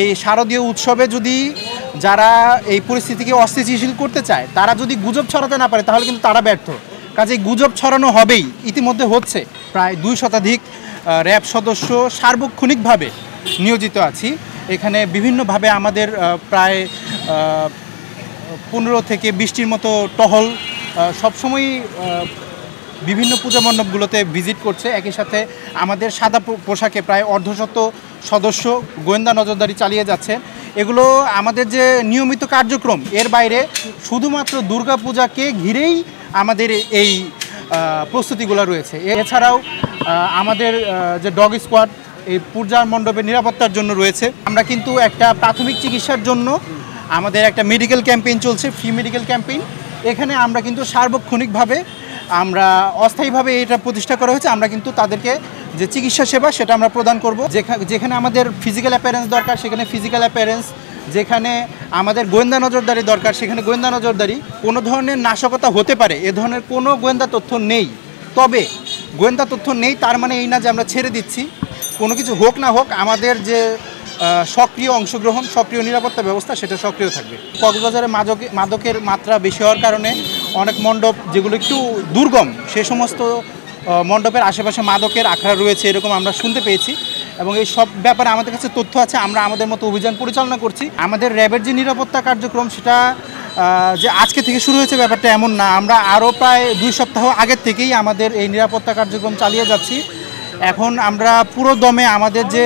এই শারদীয় উৎসবে যদি যারা এই পরিস্থিতিকে অস্থিতিশীল করতে চায় তারা যদি গুজব ছড়াতে না পারে তাহলে কিন্তু তারা ব্যর্থ। কাজেই গুজব ছড়ানো হবেই, ইতিমধ্যে হচ্ছে। প্রায় 2 শতাধিক র্যাব সদস্য সার্বক্ষণিকভাবে নিয়োজিত আছি এখানে। বিভিন্নভাবে আমাদের প্রায় 15 থেকে 20টির মতো টহল সবসময়ই বিভিন্ন পূজা মণ্ডপগুলোতে ভিজিট করছে। একই সাথে আমাদের সাদা পোশাকে প্রায় অর্ধশত সদস্য গোয়েন্দা নজরদারি চালিয়ে যাচ্ছে। এগুলো আমাদের যে নিয়মিত কার্যক্রম, এর বাইরে শুধুমাত্র দুর্গাপূজাকে ঘিরেই আমাদের এই প্রস্তুতিগুলো রয়েছে। এছাড়াও আমাদের যে ডগ স্কোয়াড এই পূজা মণ্ডপের নিরাপত্তার জন্য রয়েছে। আমরা কিন্তু একটা প্রাথমিক চিকিৎসার জন্য আমাদের একটা মেডিকেল ক্যাম্পেইন চলছে, ফ্রি মেডিকেল ক্যাম্পেইন। এখানে আমরা কিন্তু সার্বক্ষণিকভাবে আমরা অস্থায়ীভাবে এটা প্রতিষ্ঠা করা হয়েছে। আমরা কিন্তু তাদেরকে যে চিকিৎসা সেবা সেটা আমরা প্রদান করব। যেখানে আমাদের ফিজিক্যাল অ্যাপিয়ারেন্স দরকার সেখানে ফিজিক্যাল অ্যাপিয়ারেন্স, যেখানে আমাদের গোয়েন্দা নজরদারি দরকার সেখানে গোয়েন্দা নজরদারি। কোনো ধরনের নাশকতা হতে পারে এ ধরনের কোনো গোয়েন্দা তথ্য নেই। তবে গোয়েন্দা তথ্য নেই তার মানে এই না যে আমরা ছেড়ে দিচ্ছি। কোনো কিছু হোক না হোক আমাদের যে সক্রিয় অংশগ্রহণ, সক্রিয় নিরাপত্তা ব্যবস্থা সেটা সক্রিয় থাকবে। কক্সবাজারে মাদকের মাত্রা বেশি হওয়ার কারণে অনেক মণ্ডপ যেগুলো একটু দুর্গম সে সমস্ত মণ্ডপের আশেপাশে মাদকের আখড়া রয়েছে এরকম আমরা শুনতে পেয়েছি, এবং এই সব ব্যাপারে আমাদের কাছে তথ্য আছে। আমরা আমাদের মতো অভিযান পরিচালনা করছি। আমাদের র্যাবের যে নিরাপত্তা কার্যক্রম সেটা যে আজকে থেকে শুরু হয়েছে ব্যাপারটা এমন না। আমরা আরও প্রায় 2 সপ্তাহ আগের থেকেই আমাদের এই নিরাপত্তা কার্যক্রম চালিয়ে যাচ্ছি। এখন আমরা পুরো দমে আমাদের যে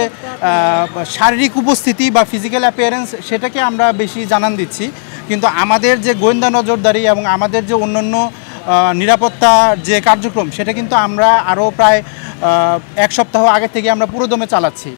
শারীরিক উপস্থিতি বা ফিজিক্যাল অ্যাপিয়ারেন্স সেটাকে আমরা বেশি জানান দিচ্ছি, কিন্তু আমাদের যে গোয়েন্দা নজরদারি এবং আমাদের যে অন্যান্য নিরাপত্তা যে কার্যক্রম সেটা কিন্তু আমরা আরও প্রায় 1 সপ্তাহ আগে থেকে আমরা পুরো দমে চালাচ্ছি।